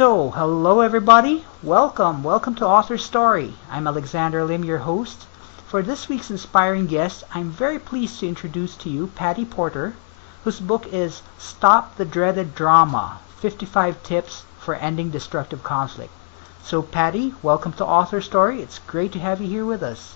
So, hello everybody. Welcome to AuthorStory. I'm Alexander Lim, your host. For this week's inspiring guest, I'm very pleased to introduce to you Pattie Porter, whose book is Stop the Dreaded Drama: 55 Tips for Ending Destructive Conflict. So, Pattie, welcome to AuthorStory. It's great to have you here with us.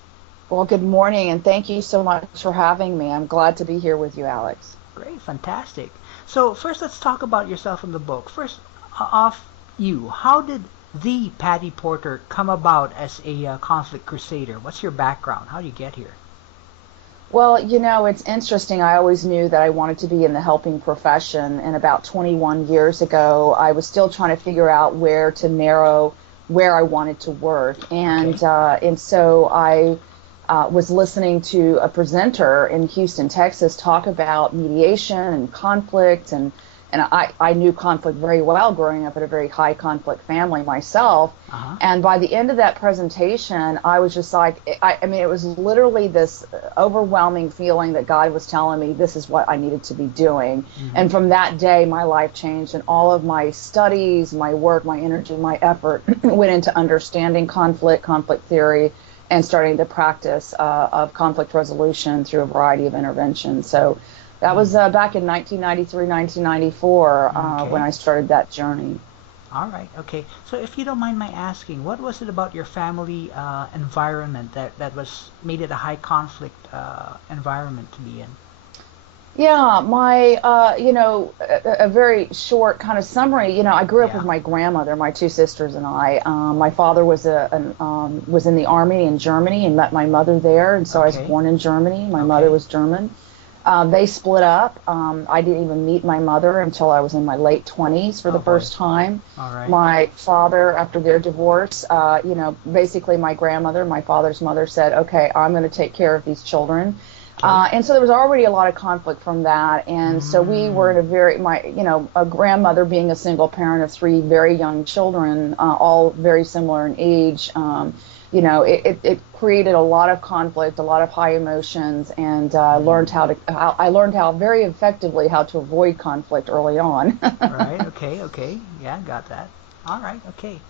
Well, good morning, and thank you so much for having me. I'm glad to be here with you, Alex. Great, fantastic. So, first, let's talk about yourself in the book. First, off you. How did the Pattie Porter come about as a conflict crusader? What's your background? How did you get here? Well, it's interesting. I always knew that I wanted to be in the helping profession, and about 21 years ago, I was still trying to figure out where to narrow where I wanted to work. And so I was listening to a presenter in Houston, Texas, talk about mediation and conflict, and I knew conflict very well growing up in a very high conflict family myself. And by the end of that presentation, I was just like, I mean, it was literally this overwhelming feeling that God was telling me this is what I needed to be doing. And from that day, my life changed, and all of my studies, my work, my energy, my effort went into understanding conflict theory, and starting the practice of conflict resolution through a variety of interventions. So that was back in 1993, 1994 when I started that journey. All right, okay. So if you don't mind my asking, what was it about your family environment that was made it a high conflict environment to be in? Yeah, a very short kind of summary. I grew up with my grandmother, my two sisters, and I. My father was was in the army in Germany and met my mother there, and so I was born in Germany. My mother was German. They split up. I didn't even meet my mother until I was in my late 20s for the first time. All right. My father, after their divorce, basically my grandmother, my father's mother, said, "Okay, I'm going to take care of these children." And so there was already a lot of conflict from that, and so we were in a grandmother being a single parent of three very young children, all very similar in age. It created a lot of conflict, a lot of high emotions, and I learned how very effectively how to avoid conflict early on. Right. Okay. Yeah, got that. All right. Okay.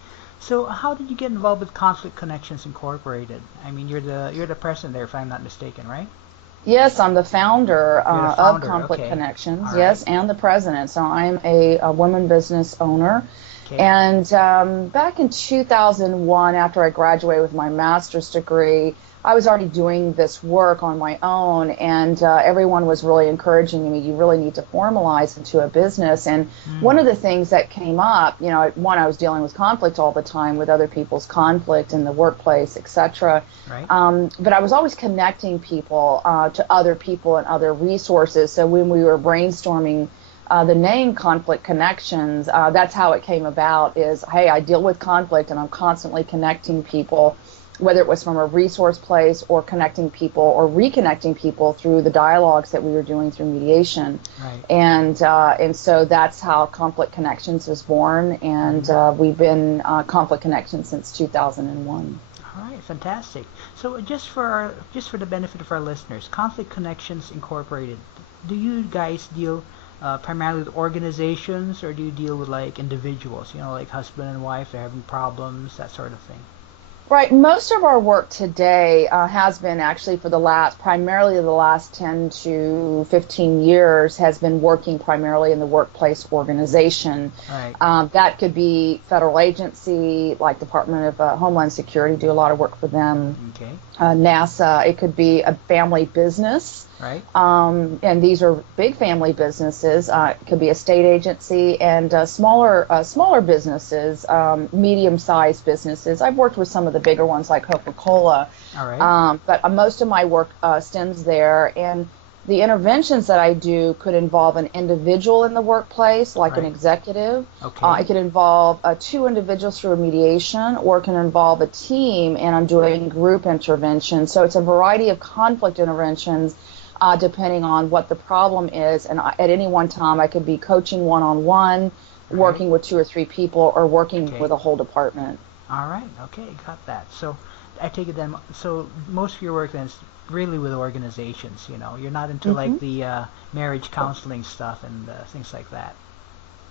So, how did you get involved with Conflict Connections Incorporated? I mean, you're the president there, if I'm not mistaken, right? Yes, I'm the founder, of Conflict okay. Connections, All yes, right. and the president. So I'm a woman business owner. Okay. And back in 2001, after I graduated with my master's degree, I was already doing this work on my own, and everyone was really encouraging me, you really need to formalize into a business. And one of the things that came up, one, I was dealing with conflict all the time with other people's conflict in the workplace, etc. Right. But I was always connecting people to other people and other resources. So when we were brainstorming the name Conflict Connections, that's how it came about, is, hey, I deal with conflict and I'm constantly connecting people, whether it was from a resource place or connecting people or reconnecting people through the dialogues that we were doing through mediation. Right. And so that's how Conflict Connections was born, and we've been Conflict Connections since 2001. All right, fantastic. So just for the benefit of our listeners, Conflict Connections Incorporated, do you guys deal primarily with organizations, or do you deal with like individuals, like husband and wife, they're having problems, that sort of thing? Right. Most of our work today has been actually primarily the last 10 to 15 years has been working primarily in the workplace organization. Right. That could be federal agency, like Department of Homeland Security, do a lot of work for them. Okay. NASA. It could be a family business. Right. And these are big family businesses. It could be a state agency, and smaller businesses, medium-sized businesses. I've worked with some of the bigger ones like Coca-Cola. All right. But most of my work stems there. And the interventions that I do could involve an individual in the workplace, like an executive. Okay. It could involve two individuals through a mediation, or it can involve a team, and I'm doing group intervention. So it's a variety of conflict interventions depending on what the problem is. And at any one time, I could be coaching one-on-one, working with 2 or 3 people, or working with a whole department. All right. Okay, got that. So I take it then, so most of your work then is really with organizations, you're not into like the marriage counseling stuff and things like that.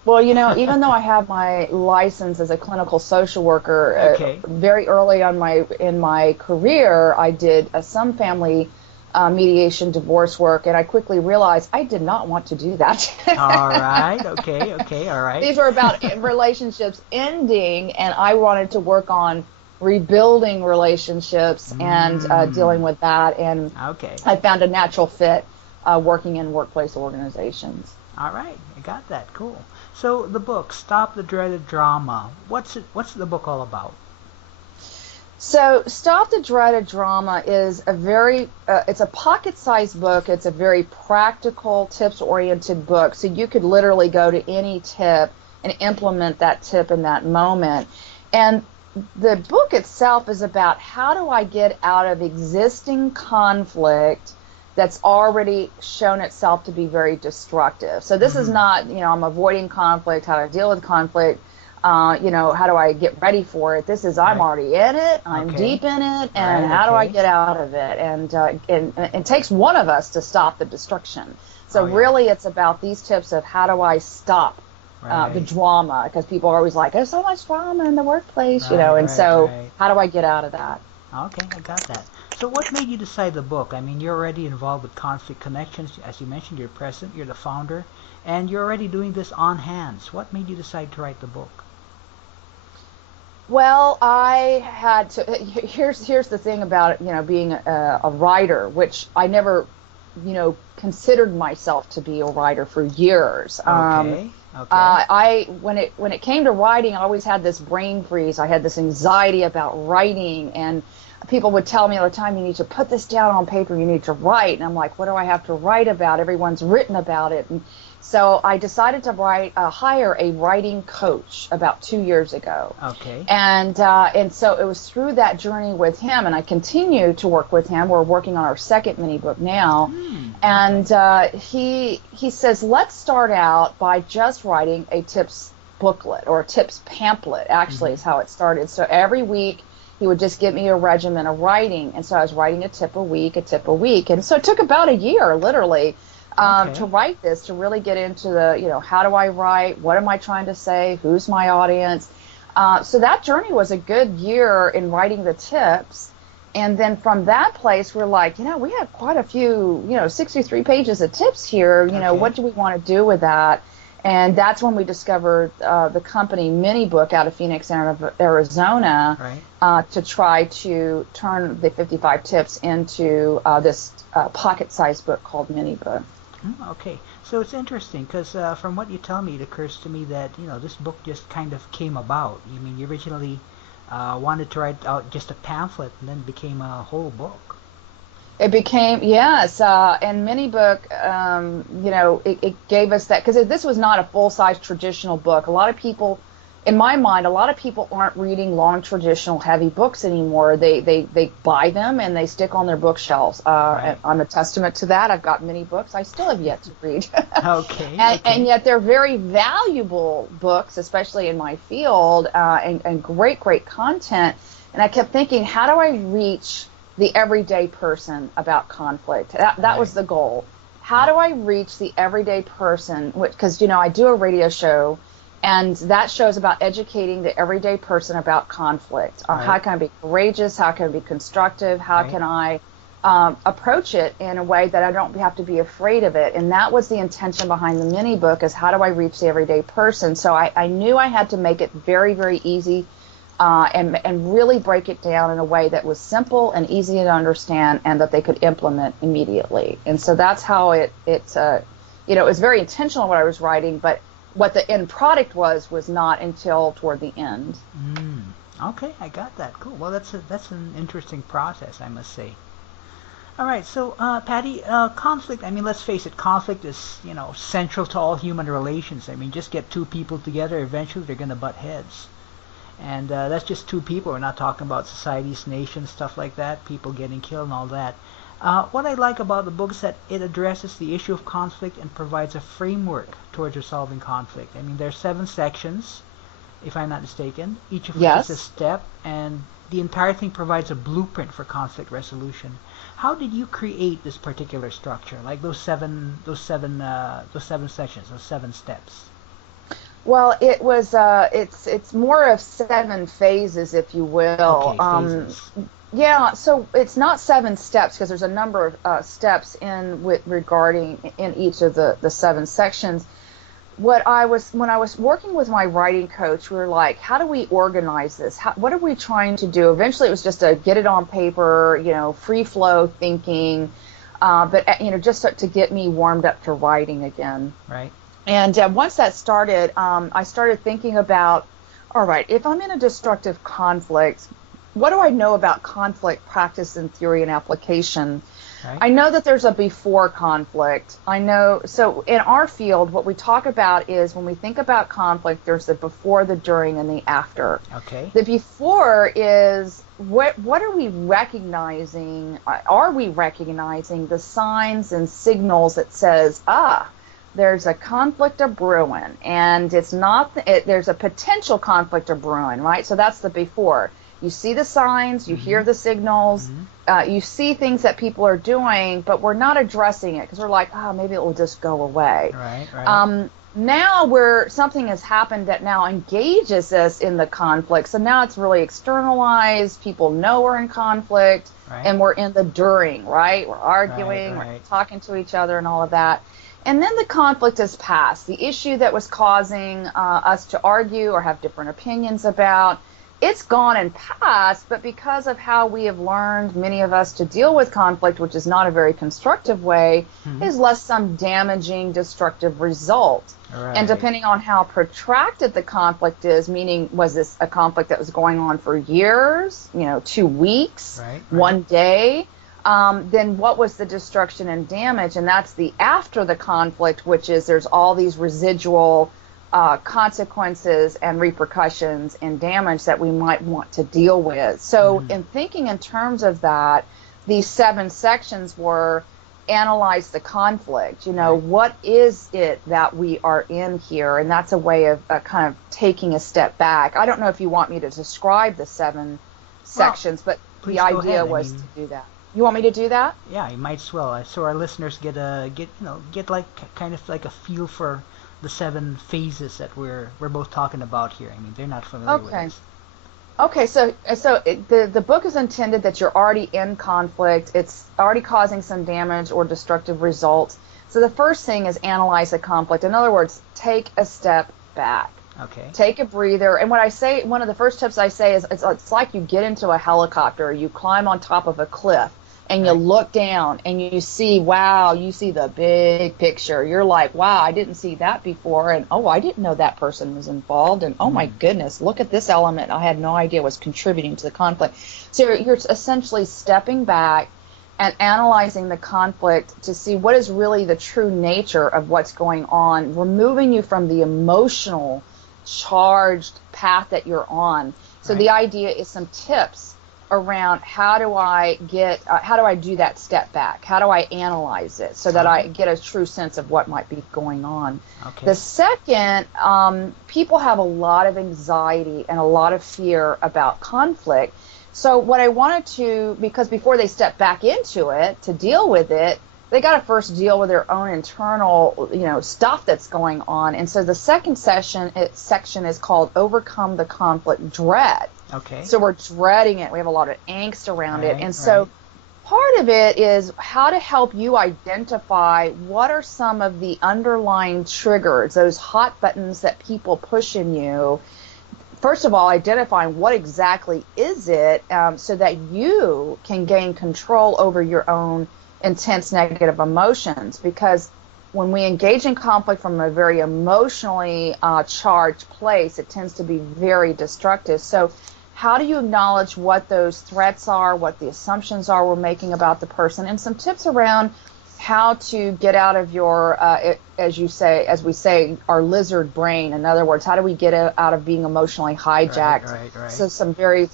Well, even though I have my license as a clinical social worker, Okay. very early on in my career, I did some family mediation divorce work, and I quickly realized I did not want to do that. All right. Okay. Okay. All right. These were about relationships ending, and I wanted to work on rebuilding relationships and dealing with that. And Okay. I found a natural fit working in workplace organizations. All right. I got that. Cool. So the book, Stop the Dreaded Drama. What's the book all about? So, Stop the Dreaded Drama is it's a pocket-sized book. It's a very practical, tips-oriented book. So you could literally go to any tip and implement that tip in that moment. And the book itself is about how do I get out of existing conflict that's already shown itself to be very destructive. So this is not, I'm avoiding conflict, how to deal with conflict. How do I get ready for it? This is, I'm already in it, I'm deep in it, and how do I get out of it? And it takes one of us to stop the destruction. So really it's about these tips of how do I stop the drama, because people are always like, there's so much drama in the workplace, how do I get out of that? Okay, I got that. So what made you decide the book? I mean, you're already involved with Conflict Connections. As you mentioned, you're president, you're the founder, and you're already doing this on hands. What made you decide to write the book? Well, I had to. Here's the thing about it, being a writer, which I never, considered myself to be a writer for years. Okay. When it came to writing, I always had this brain freeze. I had this anxiety about writing, and people would tell me all the time, you need to put this down on paper, you need to write. And I'm like, what do I have to write about? Everyone's written about it. And so I decided to hire a writing coach about 2 years ago. Okay. And so it was through that journey with him, and I continue to work with him. We're working on our second mini book now. And he says, let's start out by just writing a tips booklet, or a tips pamphlet, actually, is how it started. So every week he would just give me a regimen of writing. And so I was writing a tip a week. And so it took about a year, literally, to write this, to really get into the, how do I write? What am I trying to say? Who's my audience? So that journey was a good year in writing the tips. And then from that place, we're like, we have quite a few, 63 pages of tips here. What do we want to do with that? And that's when we discovered the company Mini Book out of Phoenix, Arizona, to try to turn the 55 tips into this pocket-sized book called Mini Book. Okay, so it's interesting because from what you tell me, it occurs to me that this book just kind of came about. You mean you originally wanted to write out just a pamphlet, and then it became a whole book. It became, yes, and Mini Book, it gave us that, because this was not a full-size traditional book. A lot of people, in my mind, aren't reading long, traditional, heavy books anymore. They buy them and they stick on their bookshelves. I'm a testament to that. I've got many books I still have yet to read. And yet they're very valuable books, especially in my field, and great content. And I kept thinking, how do I reach the everyday person about conflict? That was the goal. How do I reach the everyday person? Because, I do a radio show, and that show is about educating the everyday person about conflict. How can I be courageous? How can I be constructive? How can I approach it in a way that I don't have to be afraid of it? And that was the intention behind the mini book, is how do I reach the everyday person? So I knew I had to make it very, very easy and really break it down in a way that was simple and easy to understand and that they could implement immediately. And so that's how it was very intentional what I was writing, but what the end product was not until toward the end. Okay, I got that. Cool. Well, that's an interesting process, I must say. All right, so Pattie, conflict. I mean, let's face it. Conflict is central to all human relations. I mean, just get two people together. Eventually, they're going to butt heads, and that's just two people. We're not talking about societies, nations, stuff like that. People getting killed and all that. What I like about the book is that it addresses the issue of conflict and provides a framework towards resolving conflict. I mean, there are 7 sections, if I'm not mistaken, each of which is a step, and the entire thing provides a blueprint for conflict resolution. How did you create this particular structure, like those seven sections, those 7 steps? Well, it's more of 7 phases, if you will. Okay, phases. Yeah, so it's not 7 steps because there's a number of steps regarding in each of the 7 sections. When I was working with my writing coach, we were like, how do we organize this? What are we trying to do? Eventually, it was just to get it on paper, free flow thinking, but just to get me warmed up to writing again. Right. And once that started, I started thinking about, all right, if I'm in a destructive conflict, what do I know about conflict practice and theory and application? Right. I know that there's a before conflict. So in our field, what we talk about is when we think about conflict, there's the before, the during, and the after. Okay. The before is what are we recognizing? Are we recognizing the signs and signals that says, there's a conflict a brewing, and there's a potential conflict a brewing, right? So that's the before. You see the signs, you hear the signals, you see things that people are doing, but we're not addressing it because we're like, maybe it will just go away. Right. Now something has happened that now engages us in the conflict. So now it's really externalized. People know we're in conflict, and we're in the during, right? We're arguing, we're talking to each other and all of that. And then the conflict has passed. The issue that was causing us to argue or have different opinions about, it's gone and passed, but because of how we have learned, many of us, to deal with conflict, which is not a very constructive way, is less some damaging, destructive result. Right. And depending on how protracted the conflict is, meaning was this a conflict that was going on for years, 2 weeks, 1 day, then what was the destruction and damage? And that's the after the conflict, which is there's all these residual consequences and repercussions and damage that we might want to deal with. So in thinking in terms of that, these 7 sections were analyze the conflict. What is it that we are in here? And that's a way of kind of taking a step back. I don't know if you want me to describe the 7 sections, but the idea was to do that. You want me to do that? Yeah, you might as well. So our listeners get like kind of like a feel for the 7 phases that we're both talking about here. I mean, they're not familiar with this. Okay, so the book is intended that you're already in conflict. It's already causing some damage or destructive results. So the first thing is analyze the conflict. In other words, take a step back. Okay. Take a breather. And what I say, one of the first tips I say is it's like you get into a helicopter, you climb on top of a cliff, and you look down and you see the big picture. You're like, wow, I didn't see that before. And, I didn't know that person was involved. And, oh, my goodness, look at this element I had no idea was contributing to the conflict. So you're essentially stepping back and analyzing the conflict to see what is really the true nature of what's going on, removing you from the emotional charged path that you're on. So the idea is some tips around how do I do that step back? How do I analyze it so that I get a true sense of what might be going on? Okay. The second, people have a lot of anxiety and a lot of fear about conflict. So what I wanted to, because before they step back into it to deal with it, they got to first deal with their own internal, stuff that's going on. And so the second section is called Overcome the Conflict Dread. Okay. So we're dreading it. We have a lot of angst around it. And so part of it is how to help you identify what are some of the underlying triggers, those hot buttons that people push in you. First of all, identifying what exactly is it so that you can gain control over your own intense negative emotions. Because when we engage in conflict from a very emotionally charged place, it tends to be very destructive. So how do you acknowledge what those threats are, what the assumptions are we're making about the person, and some tips around how to get out of your, as we say, our lizard brain. In other words, how do we get out of being emotionally hijacked? Right. So some very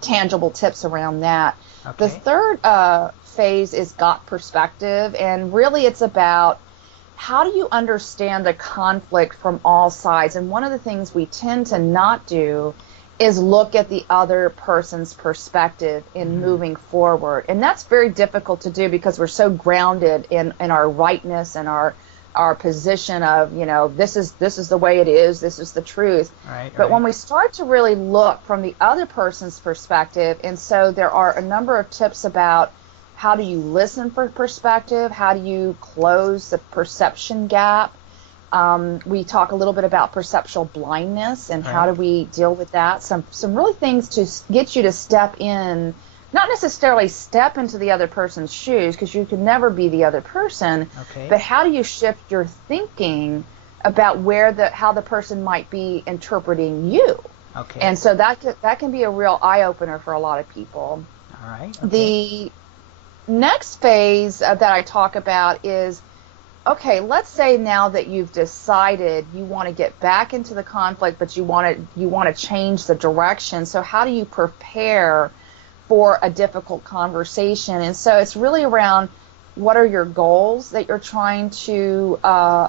tangible tips around that. Okay. The third phase is got perspective, and really it's about how do you understand a conflict from all sides. And one of the things we tend to not do is look at the other person's perspective in moving forward. And that's very difficult to do because we're so grounded in our rightness and our our position of, this is the way it is, this is the truth. Right, but right. when we start to really look from the other person's perspective, and so there are a number of tips about how do you listen for perspective, how do you close the perception gap. We talk a little bit about perceptual blindness and how do we deal with that. Some really things to get you to step in, not necessarily step into the other person's shoes, because you can never be the other person, but how do you shift your thinking about how the person might be interpreting you. And so that can be a real eye-opener for a lot of people. All right. The next phase that I talk about is, okay, let's say now that you've decided you want to get back into the conflict, but you want to change the direction. So how do you prepare for a difficult conversation? And so it's really around, what are your goals that you're trying to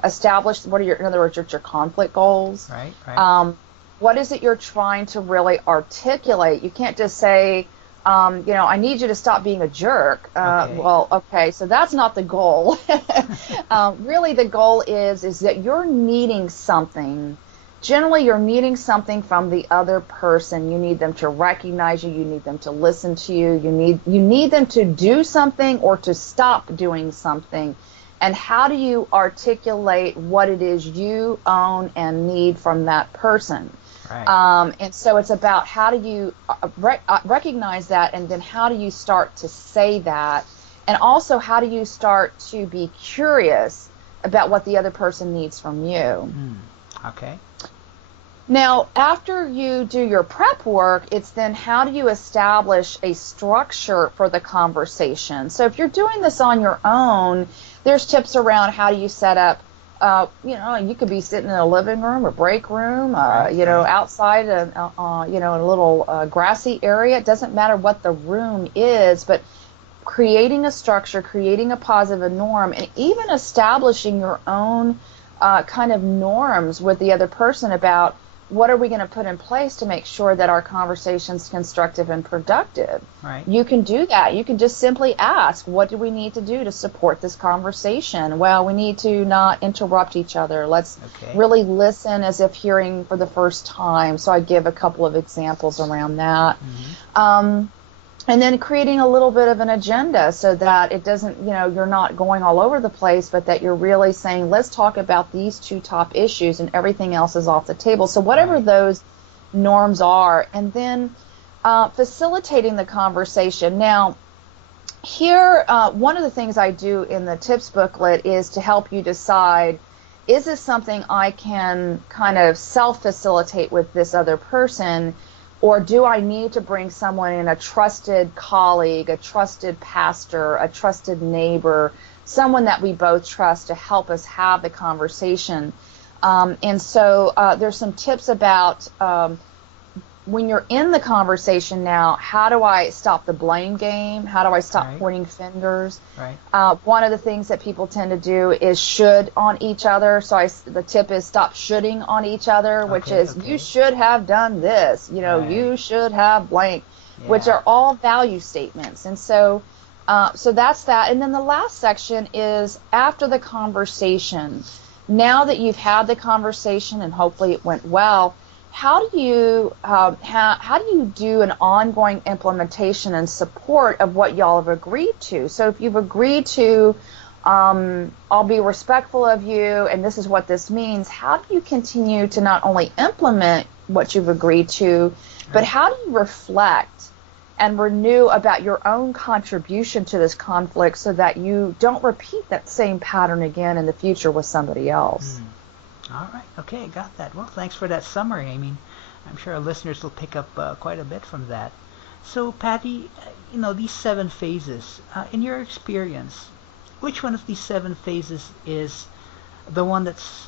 establish? In other words, your conflict goals. Right. What is it you're trying to really articulate? You can't just say, I need you to stop being a jerk. So that's not the goal. Really, the goal is that you're needing something. Generally, you're needing something from the other person. You need them to recognize you. You need them to listen to you. You need them to do something or to stop doing something. And how do you articulate what it is you own and need from that person? Right. And so it's about how do you recognize that, and then how do you start to say that, and also how do you start to be curious about what the other person needs from you. Okay. Now, after you do your prep work, it's then how do you establish a structure for the conversation. So if you're doing this on your own, there's tips around how do you set up. You could be sitting in a living room or break room, outside, in a little grassy area. It doesn't matter what the room is, but creating a structure, creating a positive norm, and even establishing your own kind of norms with the other person about what are we going to put in place to make sure that our conversation's constructive and productive. Right. You can do that. You can just simply ask, what do we need to do to support this conversation? Well, we need to not interrupt each other. Let's really listen as if hearing for the first time. So I give a couple of examples around that. And then creating a little bit of an agenda so that it doesn't, you're not going all over the place, but that you're really saying, let's talk about these two top issues and everything else is off the table. So whatever those norms are, and then facilitating the conversation. Now, here, one of the things I do in the tips booklet is to help you decide, is this something I can kind of self-facilitate with this other person, or do I need to bring someone in, a trusted colleague, a trusted pastor, a trusted neighbor, someone that we both trust to help us have the conversation? And so there's some tips about when you're in the conversation now, how do I stop the blame game? How do I stop pointing fingers? Right. One of the things that people tend to do is should on each other. So the tip is stop shoulding on each other, which is you should have done this, you should have blank, which are all value statements. And so that's that. And then the last section is after the conversation. Now that you've had the conversation and hopefully it went well, how do you do an ongoing implementation and support of what y'all have agreed to? So if you've agreed to, I'll be respectful of you, and this is what this means, how do you continue to not only implement what you've agreed to, but how do you reflect and renew about your own contribution to this conflict so that you don't repeat that same pattern again in the future with somebody else? All right. Okay, got that. Well, thanks for that summary. I mean, I'm sure our listeners will pick up quite a bit from that. So, Pattie, these 7 phases, in your experience, which one of these 7 phases is the one that's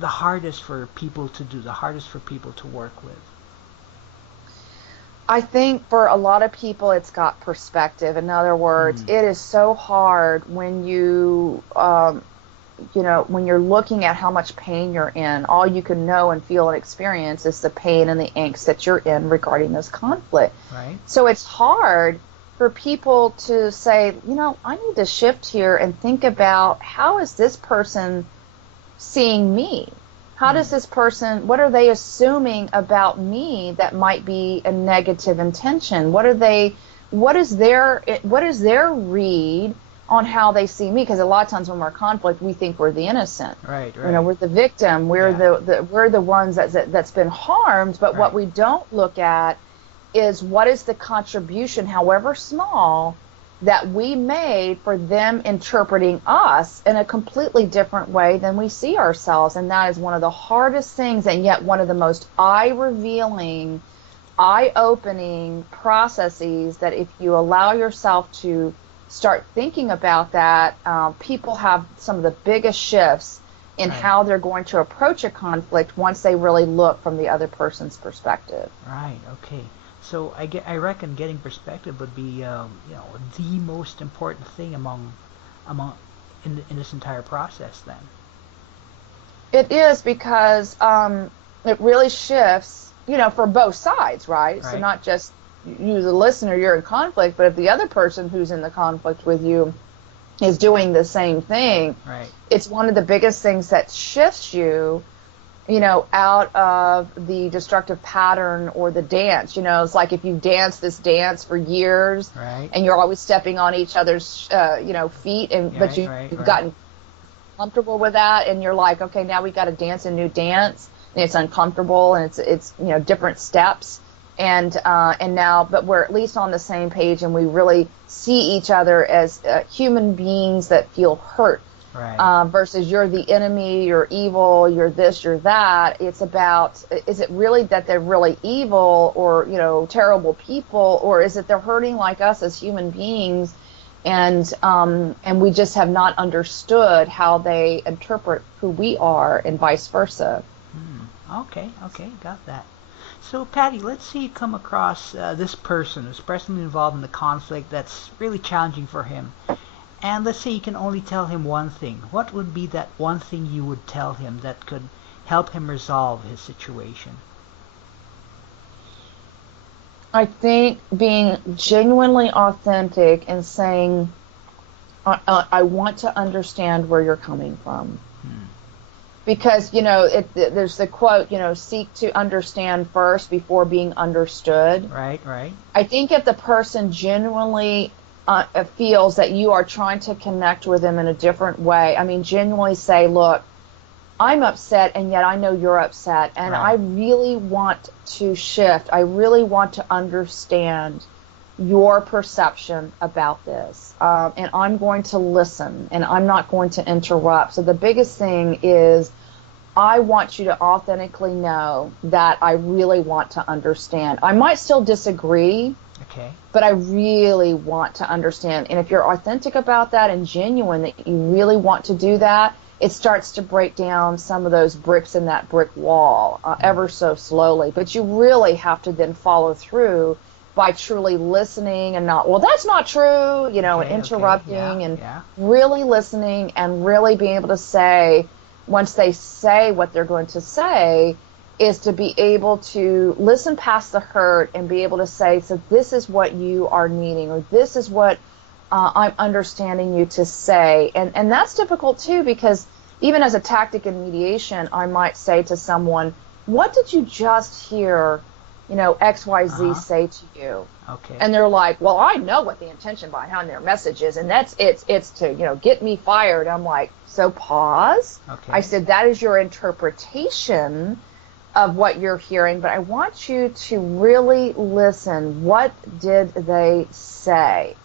the hardest for people to do, the hardest for people to work with? I think for a lot of people, it's got perspective. In other words, it is so hard when when you're looking at how much pain you're in. All you can know and feel and experience is the pain and the angst that you're in regarding this conflict. Right. So it's hard for people to say, I need to shift here and think about how is this person seeing me? How does this person, what are they assuming about me that might be a negative intention? What is their read on how they see me? Because a lot of times when we're in conflict, we think we're the innocent. Right. You know, we're the victim. We're we're the ones that's been harmed. But what we don't look at is what is the contribution, however small, that we made for them interpreting us in a completely different way than we see ourselves. And that is one of the hardest things, and yet one of the most eye-revealing, eye-opening processes that if you allow yourself to start thinking about that, people have some of the biggest shifts in how they're going to approach a conflict once they really look from the other person's perspective. Right, okay. So I reckon getting perspective would be the most important thing in this entire process then. It is, because it really shifts, for both sides, right? So not just you, the listener, you're in conflict, but if the other person who's in the conflict with you is doing the same thing, it's one of the biggest things that shifts you, out of the destructive pattern or the dance. It's like if you dance this dance for years and you're always stepping on each other's, feet, but you've gotten comfortable with that, and you're like, okay, now we got to dance a new dance, and it's uncomfortable, and it's different steps, and now, but we're at least on the same page, and we really see each other as human beings that feel hurt. Versus you're the enemy, you're evil, you're this, you're that. It's about, is it really that they're really evil or, terrible people, or is it they're hurting like us as human beings, and we just have not understood how they interpret who we are, and vice versa. Okay, got that. So Pattie, let's say you come across this person who's presently involved in the conflict that's really challenging for him. And let's say you can only tell him one thing. What would be that one thing you would tell him that could help him resolve his situation? I think being genuinely authentic and saying, I want to understand where you're coming from. Because, there's the quote, seek to understand first before being understood. Right. I think if the person genuinely feels that you are trying to connect with them in a different way. I mean, genuinely say, look, I'm upset, and yet I know you're upset, and I really want to shift. I really want to understand your perception about this, and I'm going to listen, and I'm not going to interrupt. So the biggest thing is I want you to authentically know that I really want to understand. I might still disagree, but I really want to understand. And if you're authentic about that and genuine that you really want to do that, it starts to break down some of those bricks in that brick wall ever so slowly. But you really have to then follow through by truly listening and not, well, that's not true, and interrupting and really listening and really being able to say, once they say what they're going to say, is to be able to listen past the hurt and be able to say, so this is what you are needing, or this is what I'm understanding you to say. And that's difficult too, because even as a tactic in mediation, I might say to someone, what did you just hear, XYZ say to you? And they're like, well, I know what the intention behind their message is, and it's to, get me fired. I'm like, so pause. I said, that is your interpretation of what you're hearing, but I want you to really listen. What did they say?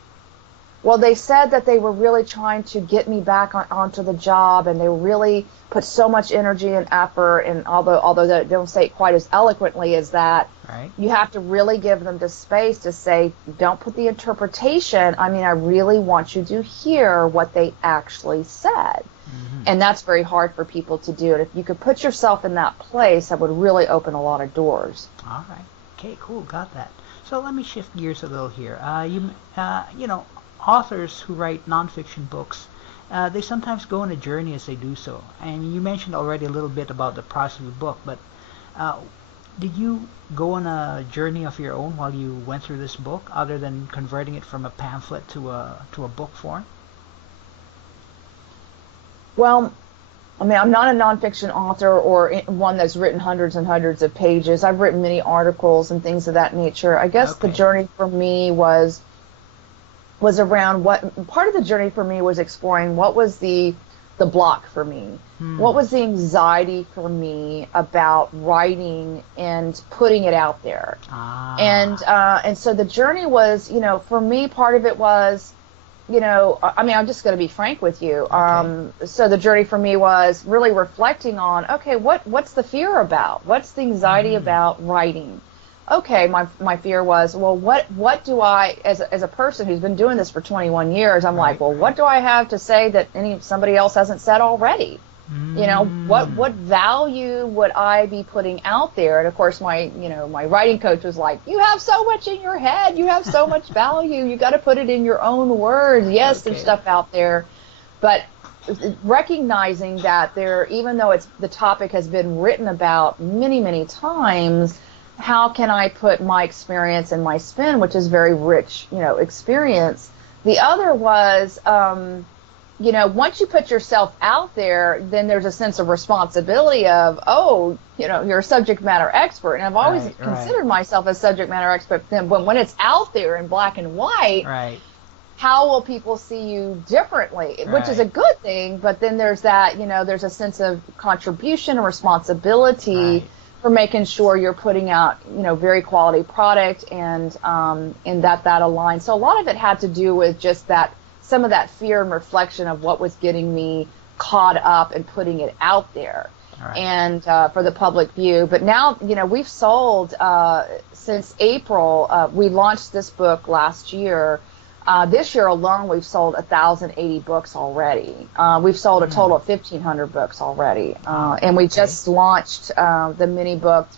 Well, they said that they were really trying to get me back onto the job, and they really put so much energy and effort, and although they don't say it quite as eloquently as that, you have to really give them the space to say, don't put the interpretation. I mean, I really want you to hear what they actually said. And that's very hard for people to do. And if you could put yourself in that place, that would really open a lot of doors. All right. Okay, cool. Got that. So let me shift gears a little here. Authors who write nonfiction books, they sometimes go on a journey as they do so. And you mentioned already a little bit about the process of the book, but did you go on a journey of your own while you went through this book, other than converting it from a pamphlet to a book form? Well, I mean, I'm not a nonfiction author or one that's written hundreds and hundreds of pages. I've written many articles and things of that nature. I guess the journey for me was around what part of the journey for me was exploring what was the block for me. What was the anxiety for me about writing and putting it out there? And so the journey was, for me, part of it was, I mean, I'm just going to be frank with you. So the journey for me was really reflecting on, okay, what's the fear about? What's the anxiety about writing? Okay, my fear was, well, what do I, as a person who's been doing this for 21 years, I'm like, well, what do I have to say that somebody else hasn't said already? What value would I be putting out there? And of course, my writing coach was like, you have so much in your head, you have so much value, you got to put it in your own words. Yes, there's stuff out there, but recognizing that even though the topic has been written about many, many times, how can I put my experience and my spin, which is very rich, experience. The other was, once you put yourself out there, then there's a sense of responsibility of, you're a subject matter expert. And I've always considered myself a subject matter expert. Then when it's out there in black and white, how will people see you differently? Which is a good thing. But then there's that, there's a sense of contribution and responsibility for making sure you're putting out, very quality product and that aligns. So a lot of it had to do with just some of that fear and reflection of what was getting me caught up and putting it out there and for the public view. But now, we've sold since April. We launched this book last year. This year alone, we've sold 1,080 books already. We've sold a total of 1,500 books already. And we just launched the mini book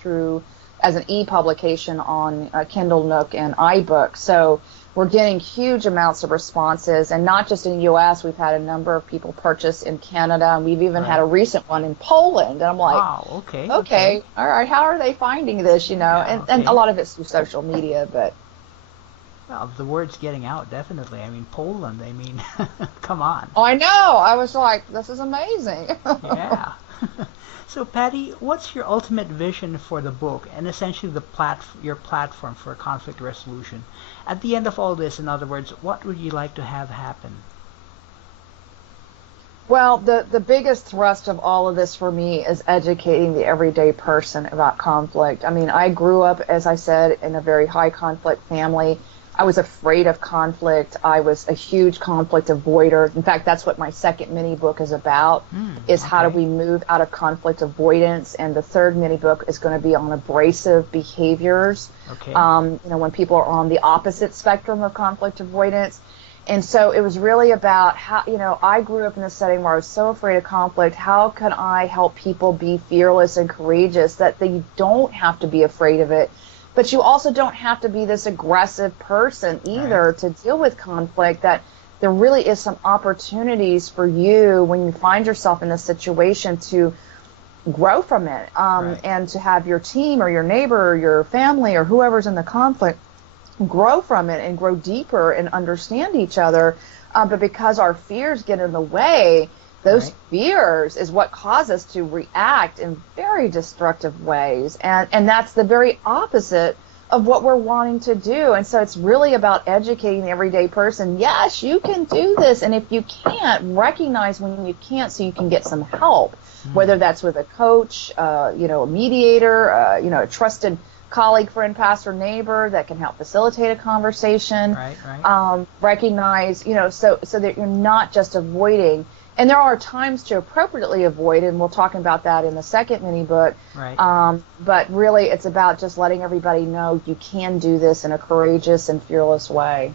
as an e-publication on Kindle, Nook, and iBook. So we're getting huge amounts of responses, and not just in the U.S. We've had a number of people purchase in Canada, and we've even had a recent one in Poland. And I'm like, wow, okay, all right, how are they finding this, and a lot of it's through social media, but... Well, the word's getting out, definitely. I mean, Poland, come on. Oh, I know. I was like, this is amazing. Yeah. So, Pattie, what's your ultimate vision for the book and essentially your platform for conflict resolution? At the end of all this, in other words, what would you like to have happen? Well, the biggest thrust of all of this for me is educating the everyday person about conflict. I mean, I grew up, as I said, in a very high conflict family. I was afraid of conflict. I was a huge conflict avoider. In fact, that's what my second mini book is about, how do we move out of conflict avoidance. And the third mini book is going to be on abrasive behaviors, when people are on the opposite spectrum of conflict avoidance. And so it was really about how, I grew up in a setting where I was so afraid of conflict. How can I help people be fearless and courageous, that they don't have to be afraid of it? But you also don't have to be this aggressive person either to deal with conflict, that there really is some opportunities for you when you find yourself in a situation to grow from it and to have your team or your neighbor or your family or whoever's in the conflict grow from it and grow deeper and understand each other. But because our fears get in the way, those fears is what cause us to react in very destructive ways. And that's the very opposite of what we're wanting to do. And so it's really about educating the everyday person. Yes, you can do this. And if you can't, recognize when you can't so you can get some help, whether that's with a coach, a mediator, a trusted colleague, friend, pastor, neighbor that can help facilitate a conversation. Recognize, so that you're not just avoiding. And there are times to appropriately avoid, and we'll talk about that in the second mini book. But really, it's about just letting everybody know you can do this in a courageous and fearless way.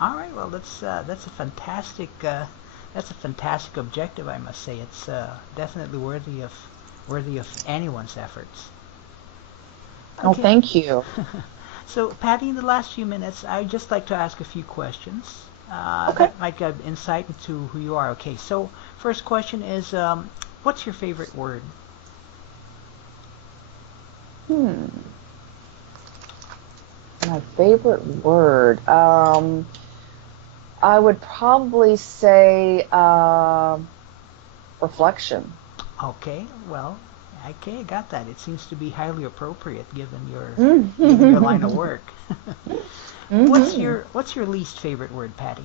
All right. Well, that's a fantastic objective, I must say. It's definitely worthy of anyone's efforts. Okay. Oh, thank you. So, Pattie, in the last few minutes, I'd just like to ask a few questions. That might give insight into who you are. Okay, so first question is, what's your favorite word? My favorite word. I would probably say reflection. Okay, well, okay, I got that. It seems to be highly appropriate given your line of work. What's your least favorite word, Pattie?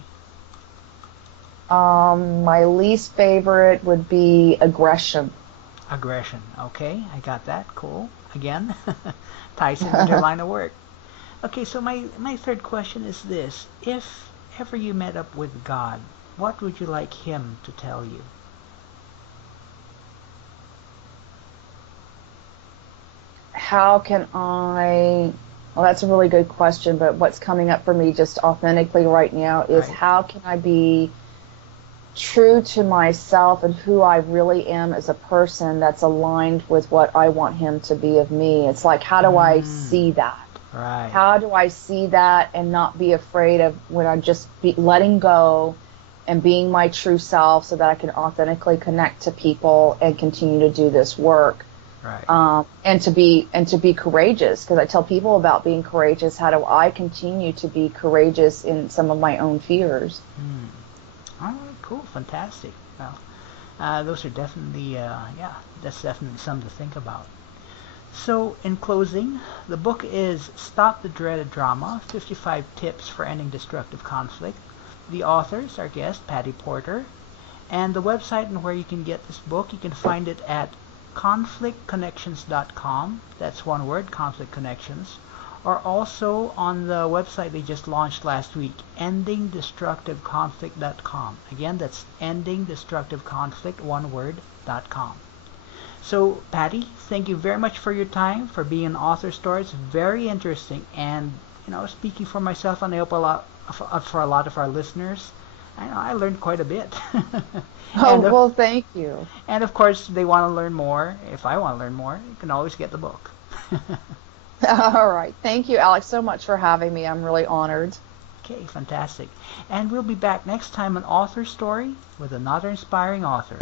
My least favorite would be aggression. Aggression. Okay, I got that. Cool. Again, ties in with your line of work. Okay, so my third question is this. If ever you met up with God, what would you like him to tell you? How can I, well, that's a really good question, but what's coming up for me just authentically right now is Right. how can I be true to myself and who I really am as a person that's aligned with what I want him to be of me. It's like, how do I see that? Right. How do I see that and not be afraid of when I'm just letting go and being my true self so that I can authentically connect to people and continue to do this work. Right. And to be courageous, because I tell people about being courageous. How do I continue to be courageous in some of my own fears? All right, cool, fantastic. Well, those are definitely, yeah, that's definitely something to think about. So, in closing, the book is Stop the Dreaded Drama, 55 Tips for Ending Destructive Conflict. The authors, our guest, Pattie Porter, and the website and where you can get this book, you can find it at conflictconnections.com. That's one word, Conflict Connections. Or also on the website they just launched last week, endingdestructiveconflict.com. Again, that's endingdestructiveconflict, one word.com. So, Pattie, thank you very much for your time, for being an author story. It's very interesting, and speaking for myself, and I hope for a lot of our listeners, I learned quite a bit. Oh, and well, thank you. and of course, they want to learn more. If I want to learn more, you can always get the book. All right. Thank you, Alex, so much for having me. I'm really honored. Okay, fantastic. And we'll be back next time on Author Story with another inspiring author.